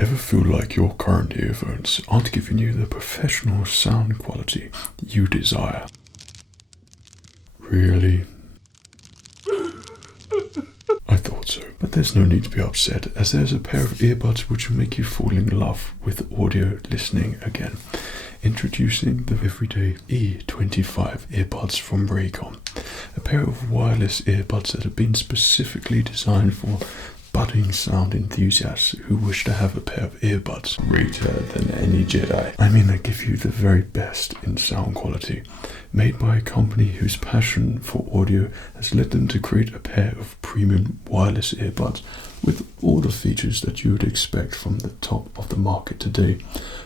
Ever feel like your current earphones aren't giving you the professional sound quality you desire? Really? I thought so, but there's no need to be upset, as there's a pair of earbuds which will make you fall in love with audio listening again. Introducing the everyday E25 earbuds from Raycon, a pair of wireless earbuds that have been specifically designed for budding sound enthusiasts who wish to have a pair of earbuds greater than any Jedi. I mean, they give you the very best in sound quality, made by a company whose passion for audio has led them to create a pair of premium wireless earbuds with all the features that you would expect from the top of the market today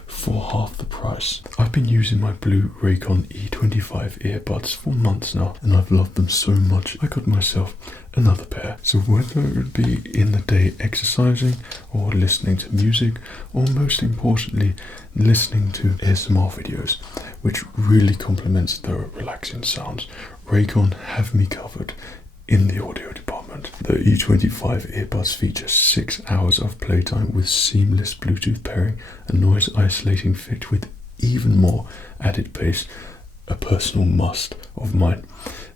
for half the price. I've been using my blue Raycon E25 earbuds for months now, and I've loved them so much I got myself another pair. So whether it be in the day exercising or listening to music, or most importantly listening to ASMR videos, which really complements the relaxing sounds, Raycon have me covered in the audio department. The E25 earbuds feature 6 hours of playtime with seamless Bluetooth pairing, a noise isolating fit with even more added bass, a personal must of mine.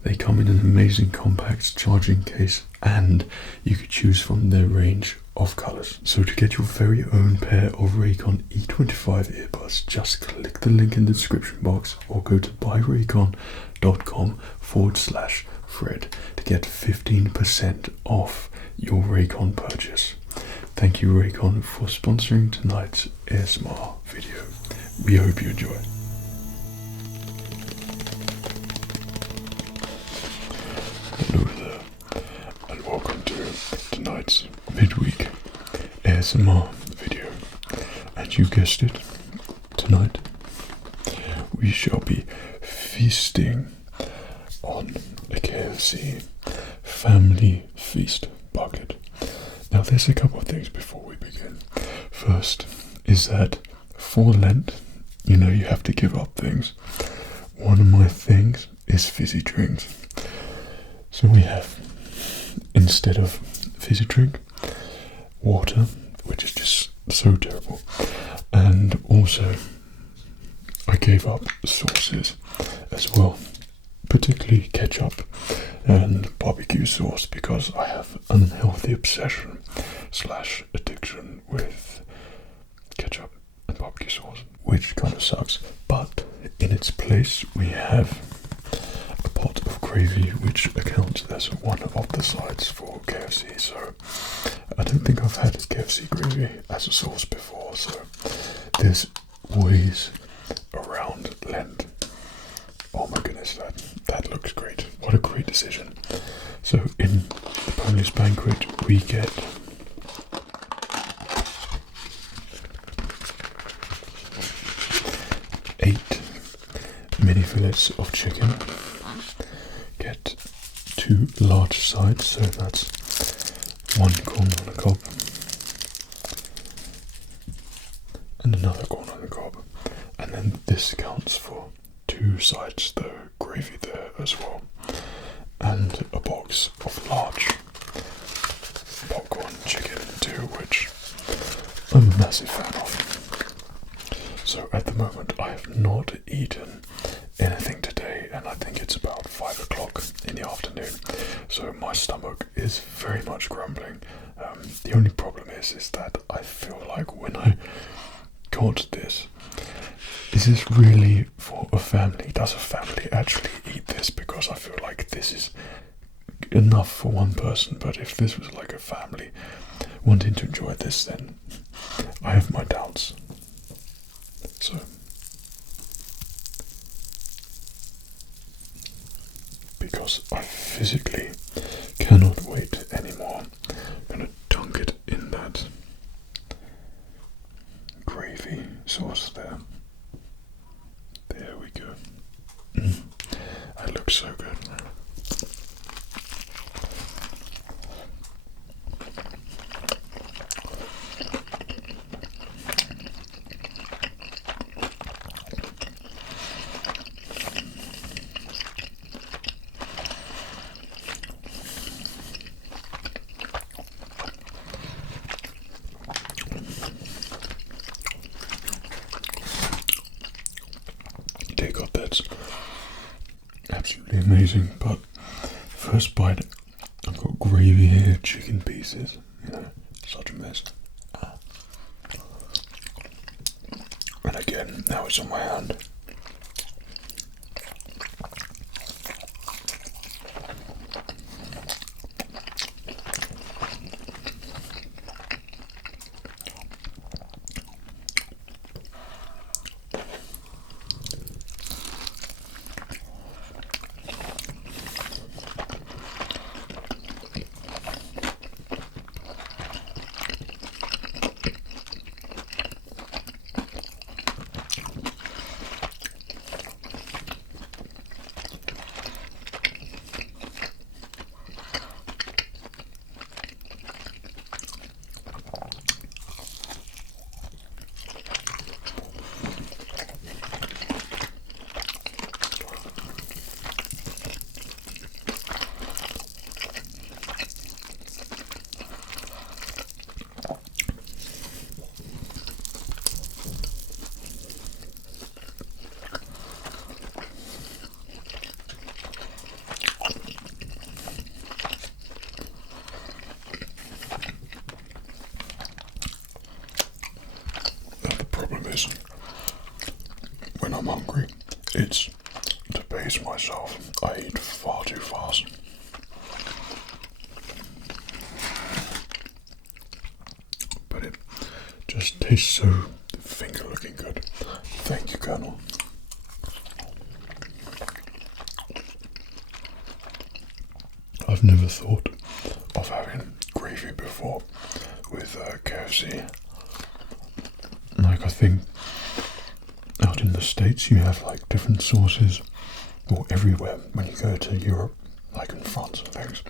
They come in an amazing compact charging case, and you could choose from their range of colors. So to get your very own pair of Raycon E25 earbuds, just click the link in the description box or go to buyraycon.com/Fred to get 15% off your Raycon purchase. Thank you, Raycon, for sponsoring tonight's ASMR video. We hope you enjoy. Hello there, and welcome to tonight's midweek ASMR video. And you guessed it, tonight we shall be feasting on a KFC family feast bucket. Now there's a couple of things before we begin. First is that for Lent, you know, you have to give up things. One of my things is fizzy drinks. So we have, instead of fizzy drink, water, which is just so terrible. And also I gave up sauces as well, particularly ketchup and barbecue sauce, because I have an unhealthy obsession / addiction with ketchup and barbecue sauce, which kind of sucks. But in its place we have a pot of gravy, which accounts as one of the sides for KFC. So I don't think I've had KFC gravy as a sauce before, so there's ways around Lent. Oh my goodness, that looks great. What a great decision. So in the boneless banquet we get eight mini fillets of chicken, get 2 large sides, so that's 1 corn on the cob and another corn on the cob, and then this counts for 2 sides, the gravy there as well, and a box of large popcorn chicken too, which I'm a massive fan of. So at the moment I have not eaten anything today, and I think it's about 5 o'clock in the afternoon, so my stomach is very much grumbling. The only problem is that I feel like when I got this, is this really for a family? Does a family actually eat this? Because I feel like this is enough for one person, but if this was like a family wanting to enjoy this, then I have my doubts. So because I physically cannot wait anymore, I'm gonna dunk it in that gravy sauce there. There we go. That looks so good. It's absolutely amazing. But first bite, I've got gravy here, chicken pieces. You know, such a mess. And again, now it's on my hand. When I'm hungry, it's to pace myself. I eat far too fast. But it just tastes so finger looking good. Thank you, Colonel. I've never thought of having gravy before with KFC. Like, I think out in the States you have like different sauces, or everywhere when you go to Europe, like in France and things.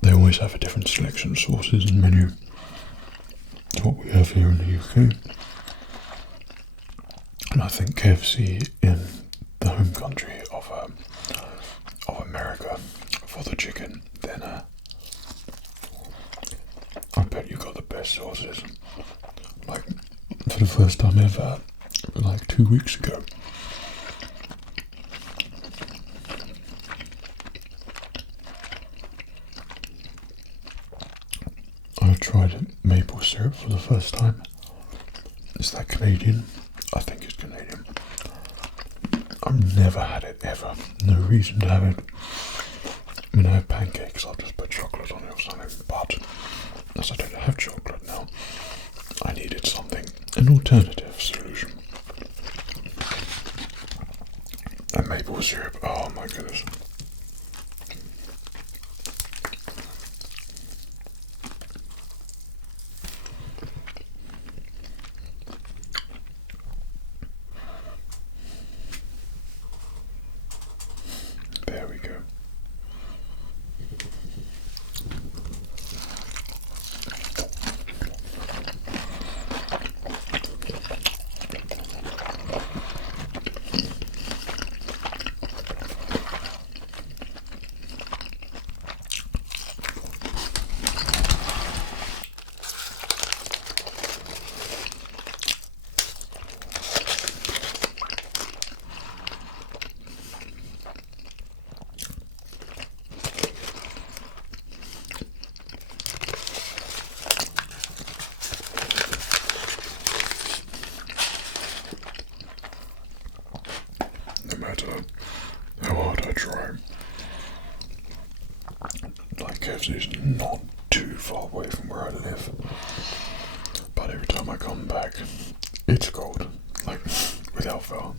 They always have a different selection of sauces and menu to what we have here in the UK. And I think KFC in the home country of America for the chicken, then I bet you got the best sauces. Like, for the first time ever, like 2 weeks ago, I tried maple syrup for the first time. Is that Canadian? I think it's Canadian. I've never had it ever. No reason to have it. When I have pancakes, I'll just put chocolate on it or something. But as I don't have chocolate now, I needed something, an alternative solution. And maple syrup, oh my goodness. There we go. No matter how hard I try, like KFC is not too far away from where I live, but every time I come back, it's cold, like without fail.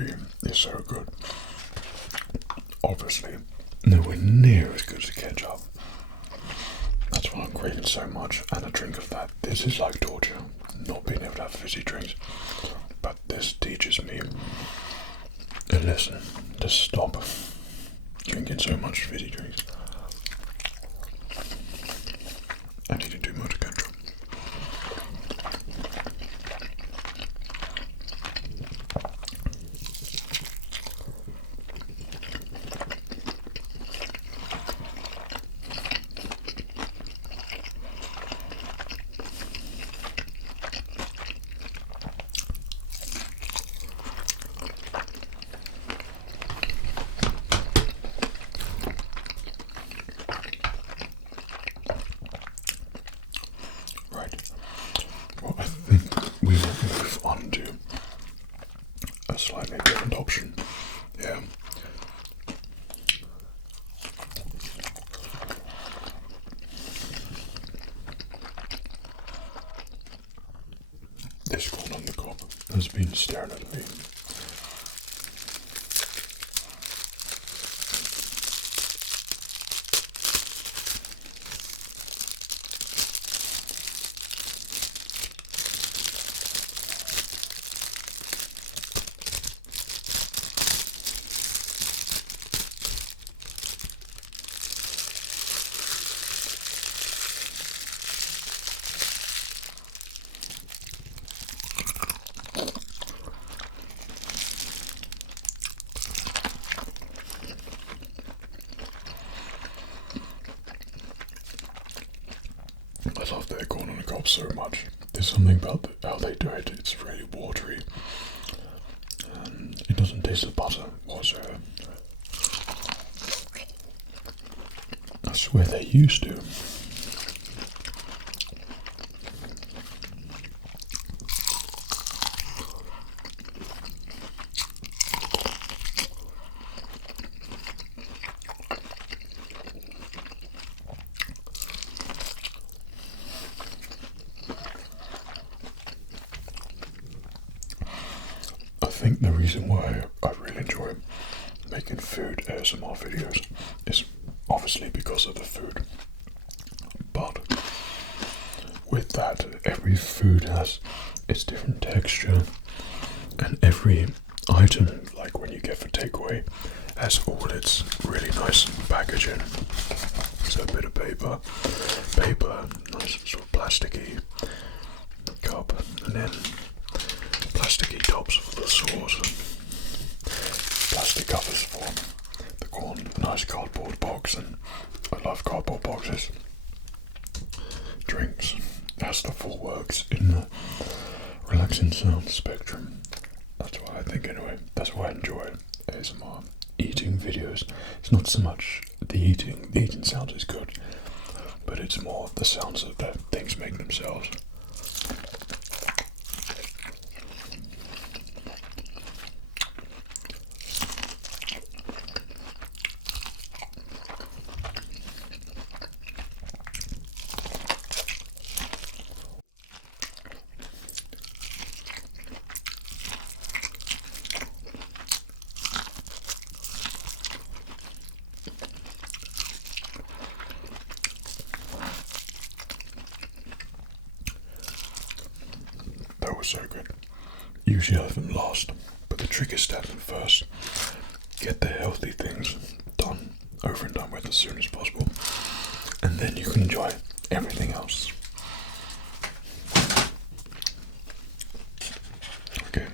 gravy is so good. Obviously, nowhere near as good as ketchup. That's why I'm craving so much, and a drink of that. This is like torture, not being able to have fizzy drinks. But this teaches me a lesson to stop drinking so much fizzy drinks. And eating too much ketchup. Well, I think we will move on to a slightly different option. Yeah. This corn on the cob has been staring at me. I love their corn on the cob so much. There's something about how they do it. It's really watery. It doesn't taste of butter whatsoever. I swear they used to. I think the reason why I really enjoy making food ASMR videos is obviously because of the food, but with that, every food has its different texture, and every item, like when you get for takeaway, has all its really nice packaging. So a bit of paper, nice sort of plasticky cup, and then plasticky tops for the sauce, plastic covers for the corn, a nice cardboard box, and I love cardboard boxes. Drinks, that stuff all works in the relaxing sound spectrum. That's what I think anyway. That's why I enjoy ASMR. Eating videos. It's not so much the eating sounds is good, but it's more the sounds that the things make themselves. That was so good. Usually I have them last, but the trick is to have them first. Get the healthy things done, over and done with as soon as possible, and then you can enjoy everything else. Okay.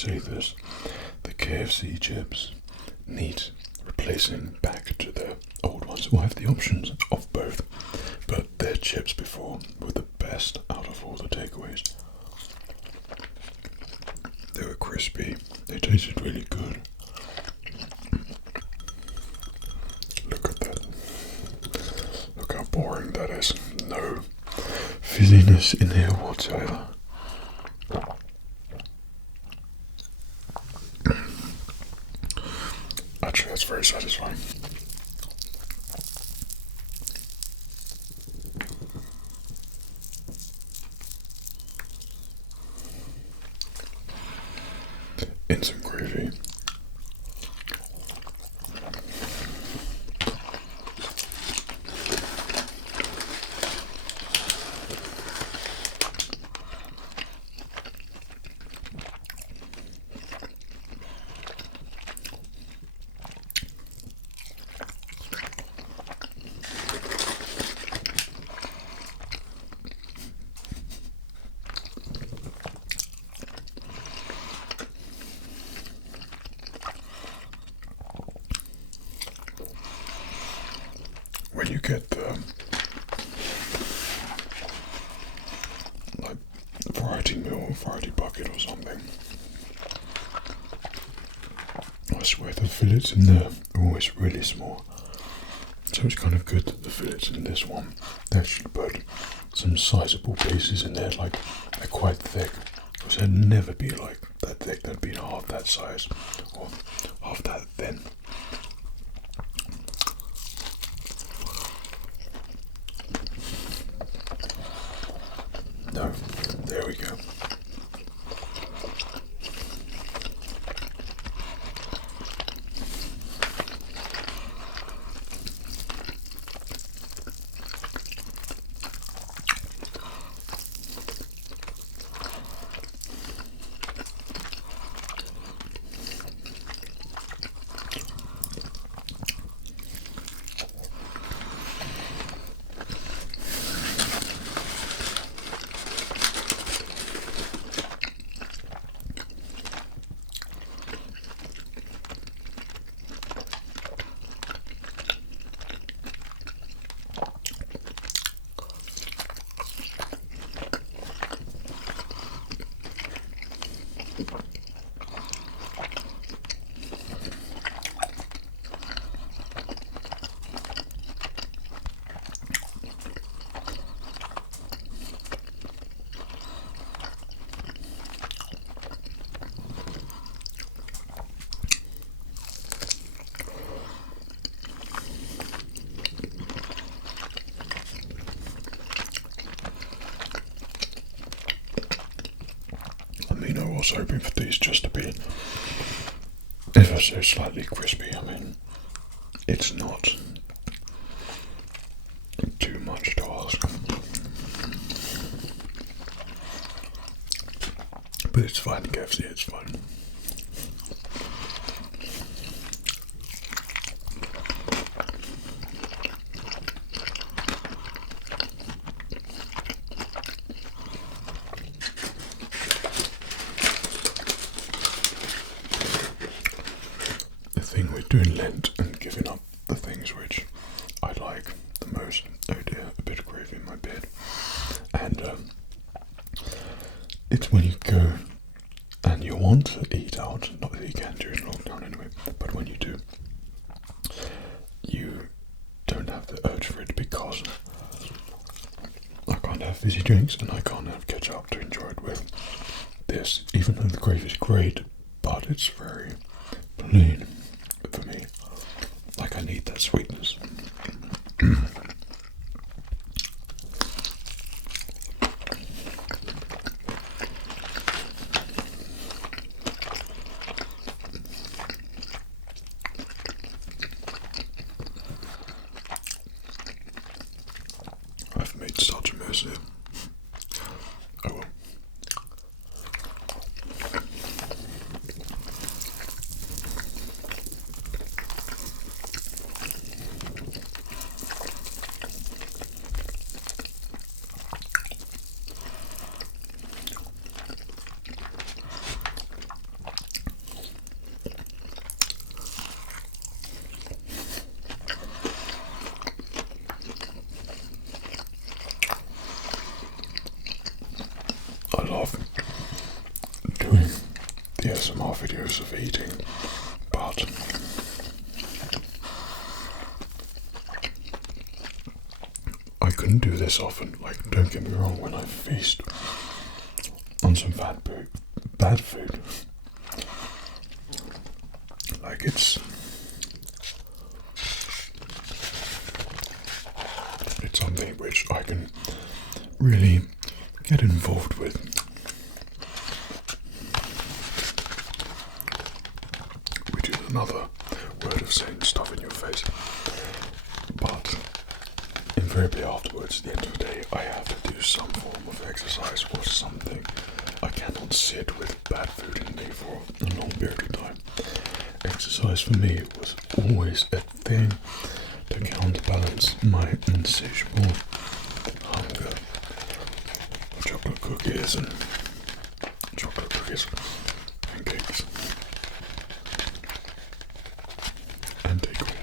say this, the KFC chips need replacing back to their old ones. Well, I have the options of both, but their chips before were the best out of all the takeaways. They were crispy, they tasted really good. Look at that. Look how boring that is. No fizziness in here whatsoever. Actually, that's very satisfying. Instant gravy. When you get the like variety meal or variety bucket or something, I swear the fillets in there are always really small. So it's kind of good that the fillets in this one, they actually put some sizable pieces in there, like they're quite thick. Because they'd never be like that thick, they'd be half that size or half that thin. No, there we go. I was hoping for these just to be ever so slightly crispy. I mean, it's not too much to ask, but it's fine. KFC, it's fine. Doing Lent and giving up the things which I like the most. Oh dear, a bit of gravy in my beard. And it's when you go and you want to eat out, not that you can during lockdown anyway, but when you do, you don't have the urge for it because I can't have fizzy drinks and I can't have ketchup to enjoy it with. This, even though the gravy is great, but it's very plain. For me, like I need that sweetness. I've made such a mess here. Oh well. I love doing the ASMR videos of eating, but I couldn't do this often. Like, don't get me wrong, when I feast on some bad food, like it's something which I can really get involved with. Which is another word of saying stuff in your face. But invariably afterwards, at the end of the day, I have to do some form of exercise or something. I cannot sit with bad food in me for a long period of time. Exercise for me was always a thing to counterbalance my insatiable hunger. Chocolate cookies, pancakes, and takeaway.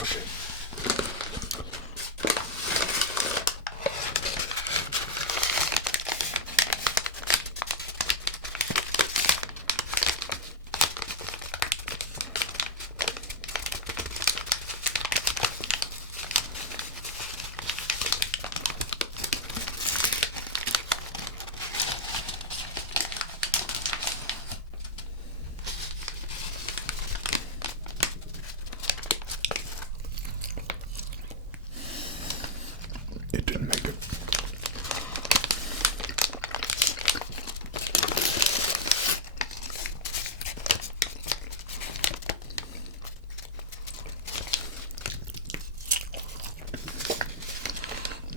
Okay. It didn't make it.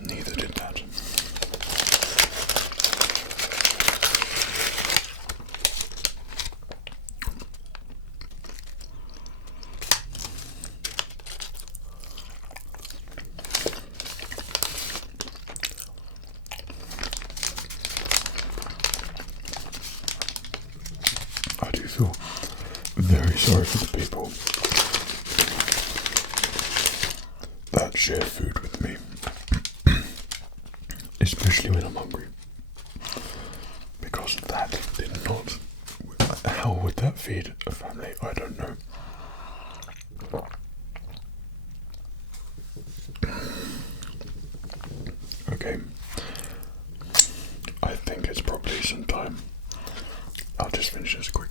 Neither did that. I do feel very sorry for the people that share food with me, especially when I'm hungry, because that did not. How would that feed a family? I don't know. Okay, I think it's probably some time. I'll just finish this quick.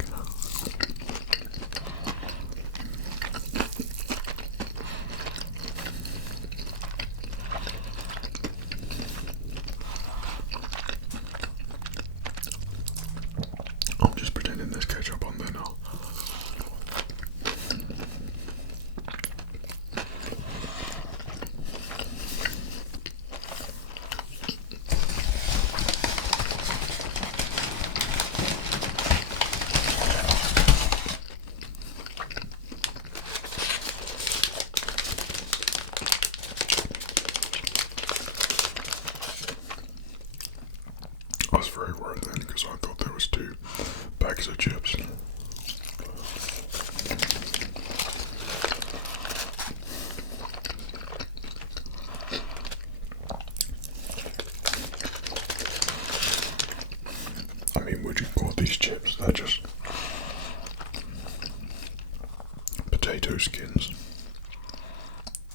I'm just pretending there's ketchup on there now. I was very worried then because I thought there was 2 bags of chips. I mean, would you call these chips? They're just potato skins.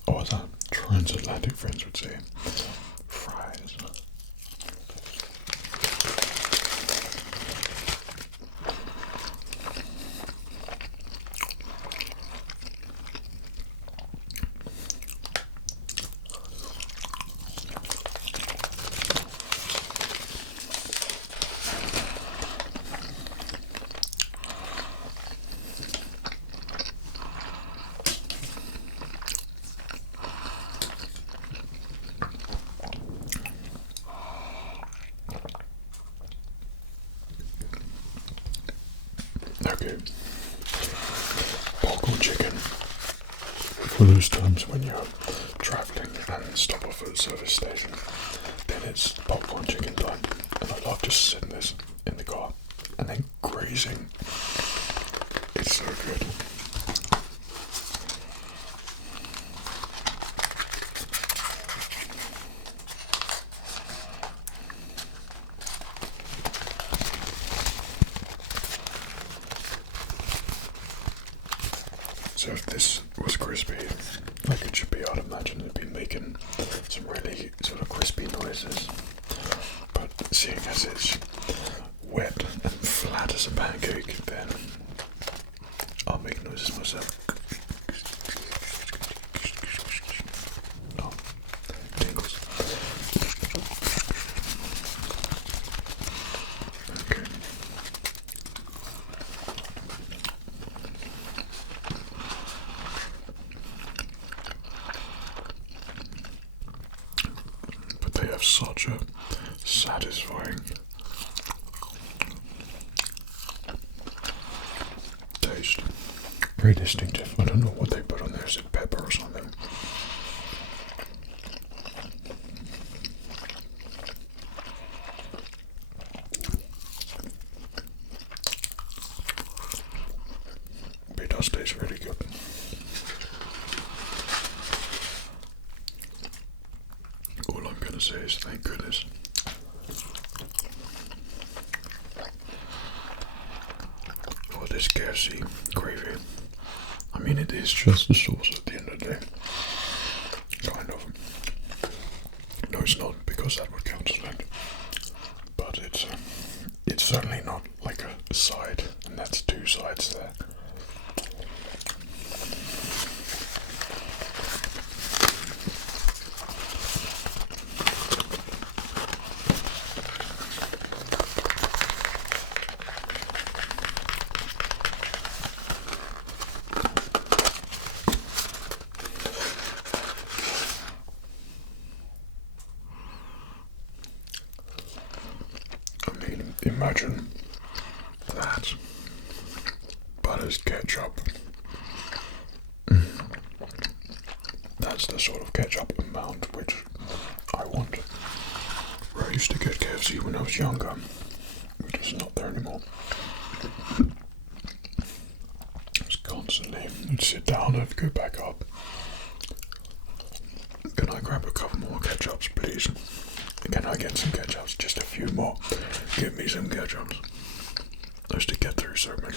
Or as our transatlantic friends would say, fries. Okay. Popcorn chicken. For those times when you're travelling and stop off at a service station, then it's popcorn chicken time. And I love just sitting this in the car and then grazing. It's so good. So if this was crispy, like it should be, I'd imagine it'd be making some really sort of crispy noises. But seeing as it's wet and flat as a pancake, then I'll make noises myself. Oh, tingles. Okay. But they have such a satisfying taste. Very distinctive. I don't know what they put on there. Is it pepper or something? But it does taste really good. All I'm going to say is thank goodness. For this KFC gravy. I mean, it is just the sauce at the end of the day. Kind of. No, it's not, because that would count as that. But it's certainly not like a side, and that's two sides there. Imagine that, but as ketchup. That's the sort of ketchup amount which I want. Where I used to get KFC when I was younger, which is not there anymore. It's constantly, you'd sit down and go back up. Can I grab a couple more ketchups, please? Can I get some ketchups? Just a few more. Give me some ketchups. Just to get through so many.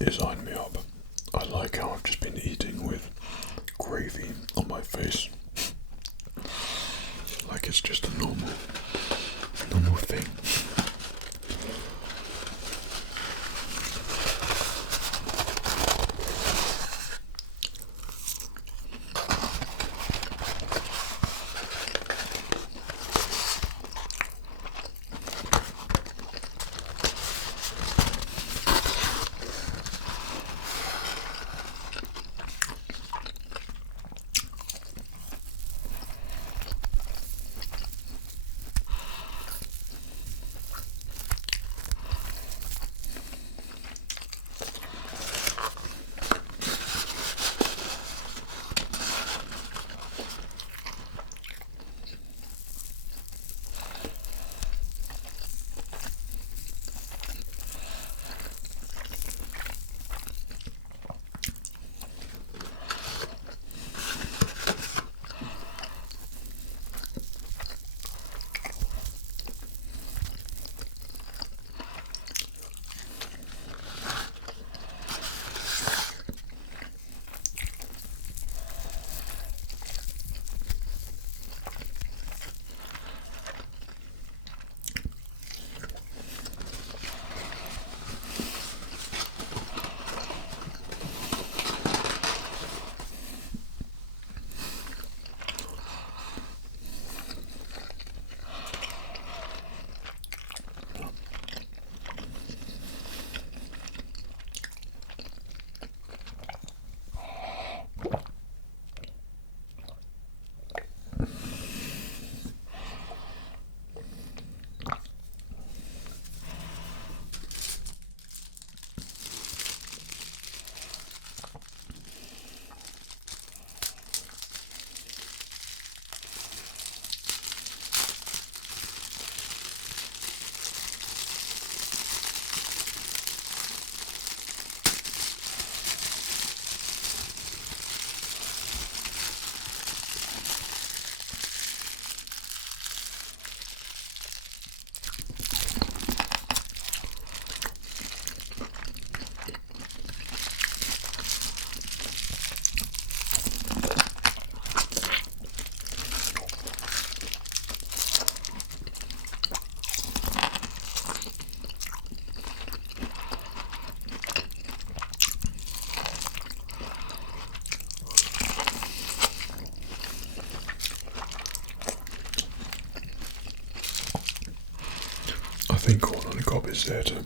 Is eyeing me up. I like how I've just been eating with gravy on my face. Like it's just a normal thing. there to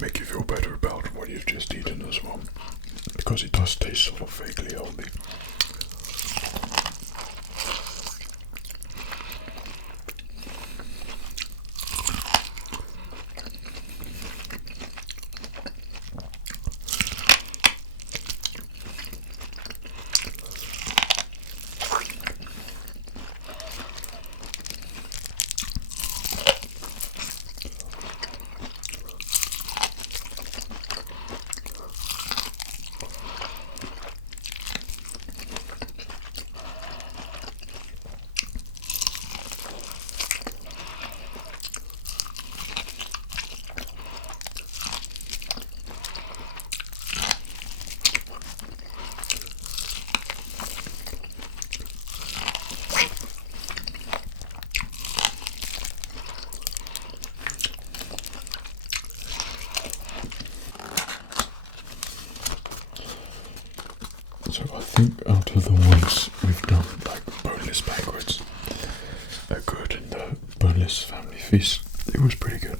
make you feel better about what you've just eaten as well, because it does taste sort of vaguely healthy. So I think out of the ones we've done, like boneless banquets, are good, and the boneless family feast, it was pretty good.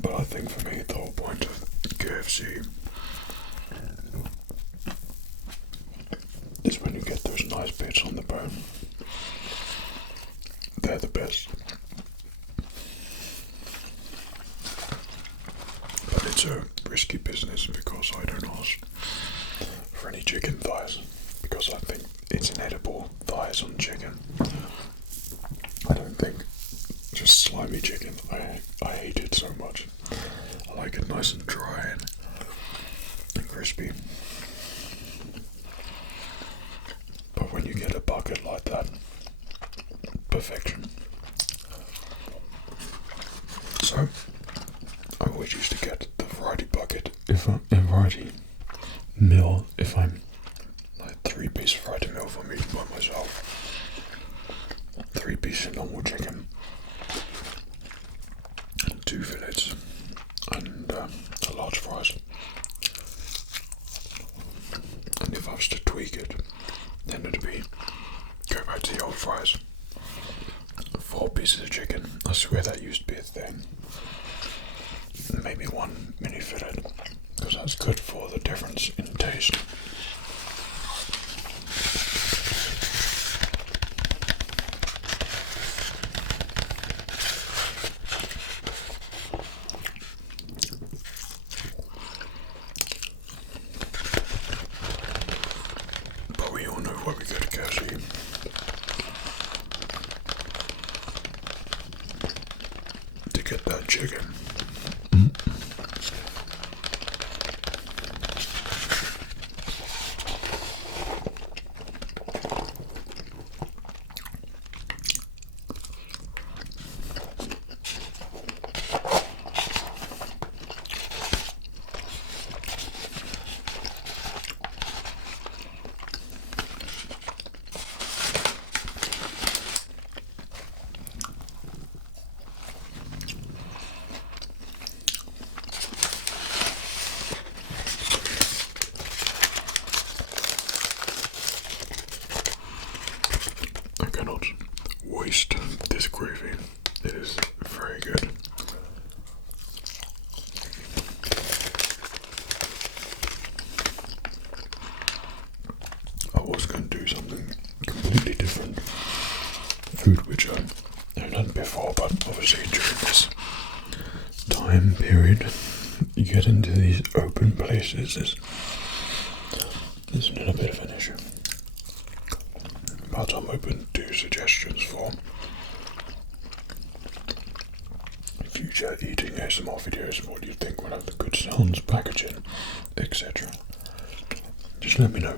But I think for me the whole point of KFC is when you get those nice bits on the bone. They're the best. But it's a risky business because I don't ask for any chicken thighs, because I think it's inedible thighs on chicken. I don't think just slimy chicken. I hate it so much. I like it nice and dry and crispy. But when you get a bucket like that, perfection. So I always used to get the variety bucket, a variety meal, if I'm like 3-piece variety meal for me by myself. 3-piece normal chicken, 2 fillets, and a large fries. And if I was to tweak it, then it'd be go back to the old fries. 4 pieces of chicken. I swear that used to be a thing. Maybe 1 mini fillet, because that's good for the difference in taste. But we all know where we go to KFC. To get that chicken. I cannot waste this gravy. It is very good. I was going to do something completely different, food which I have done before, but obviously during this time period you get into these open places, there's a little bit of an issue. But I'm open to suggestions for future eating ASMR videos. What do you think will have the good sounds, packaging, etc. Just let me know.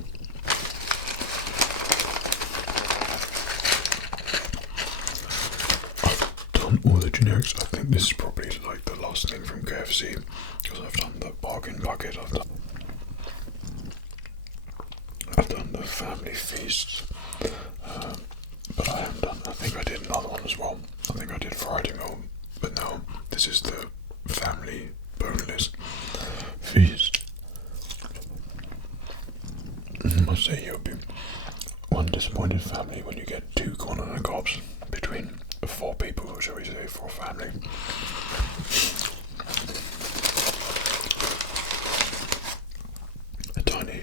I've done all the generics. I think this is probably like the last thing from KFC, because I've done the bargain bucket, I've done the family feast, but I haven't done, I think I did another one as well. I think I did variety meal, but no, this is the family boneless feast. I must say you'll be one disappointed family when you get 2 corn on the cobs between 4 people, shall we say, for a family. A tiny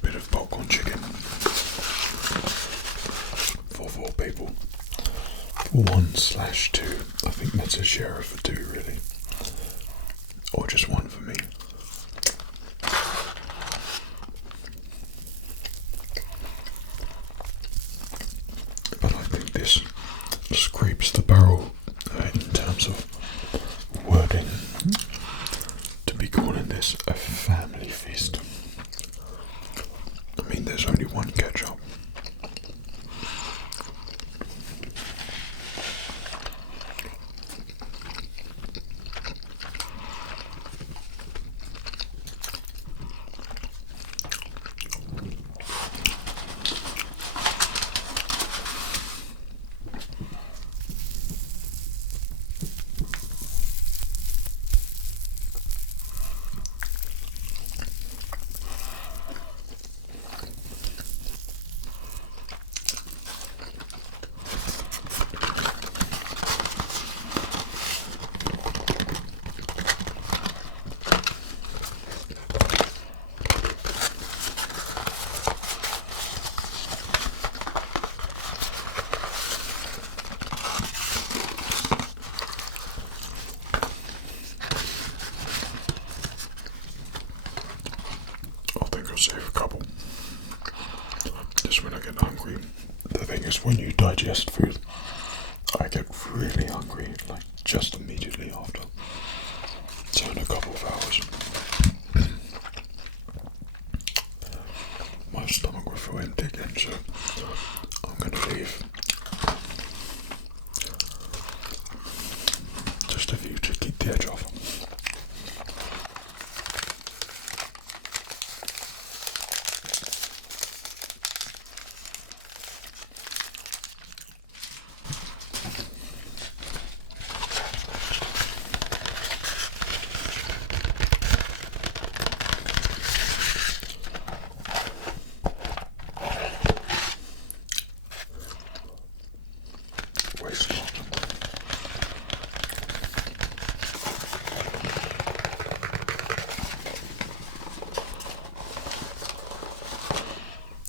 bit of popcorn chicken for 4 people. 1/2. I think that's a share of 2, really. Or just 1 for me. But I think this scrapes the barrel in terms of wording to be calling this a family feast. I mean, there's only 1 ketchup. Save a couple. Just when I get hungry. The thing is, when you digest food, I get really hungry, like just immediately after. So in a couple of hours, my stomach will feel empty again, so I'm going to leave just a few to keep the edge off.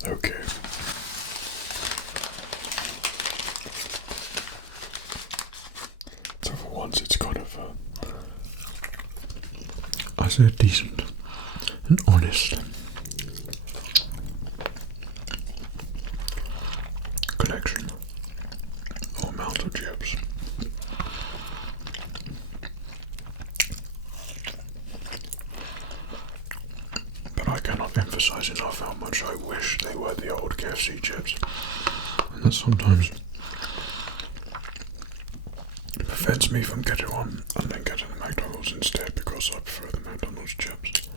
Okay. So for once it's kind of I say decent and honest collection or amount of chips. But I cannot emphasize enough how much I wish they were the old KFC chips. And that sometimes prevents me from getting one and then getting the McDonald's instead, because I prefer the McDonald's chips.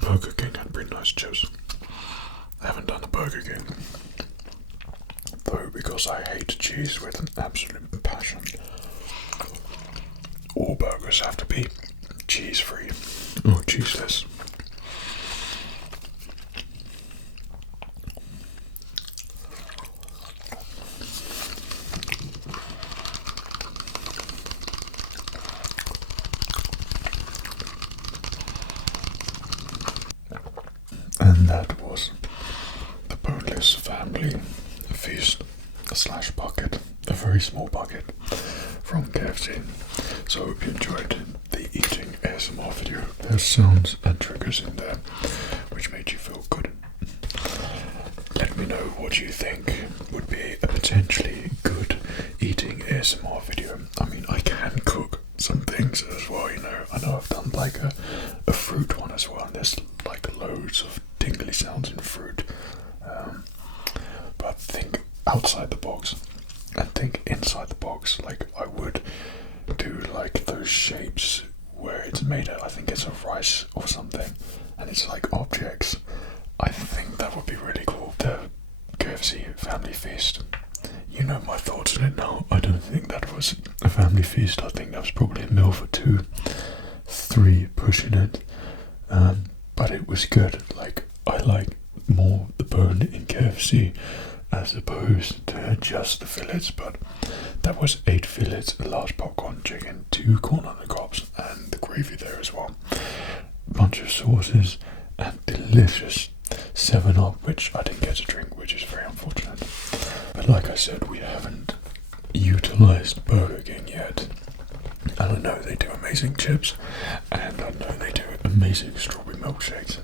Burger King had pretty nice chips. I haven't done the Burger King, though, because I hate cheese with an absolute passion. All burgers have to be cheese-free or cheeseless. And that was the Boneless family feast slash bucket, a very small bucket from KFC. So I hope you enjoyed the eating ASMR video. There's sounds and triggers in there which made you feel good. Let me know what you think would be a potentially good eating ASMR video. I mean, I can cook some things as well, you know. I know I've done like a fruit one as well, and there's like loads of tingly sounds in fruit. But think outside the box and think inside the box. Like, I would do like those shapes where it's made out, I think it's of rice or something, and it's like objects. I think that would be really cool. The KFC family feast, you know my thoughts on it now. I don't think that was a family feast. I think that was probably a meal for 2, 3 pushing it, but it was good. Like, I like more the bone in KFC as opposed to just the fillets, but that was 8 fillets, a large popcorn chicken, 2 corn on the cobs, and the gravy there as well. Bunch of sauces and delicious 7-Up, which I didn't get to drink, which is very unfortunate. But like I said, we haven't utilized Burger King yet. And I know they do amazing chips, and I know they do amazing strawberry milkshakes.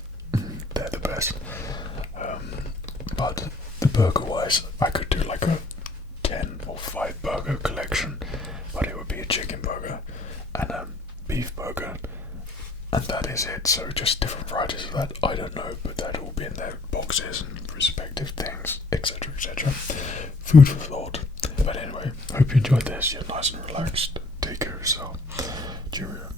They're the best. But the burger-wise, I could do like a 10 or 5 burger collection, but it would be a chicken burger and a beef burger, and that is it. So just different varieties of that, I don't know, but that will be in their boxes and respective things, etc, etc. Food for thought. But anyway, hope you enjoyed this. You're nice and relaxed. Take care of yourself. Cheerio.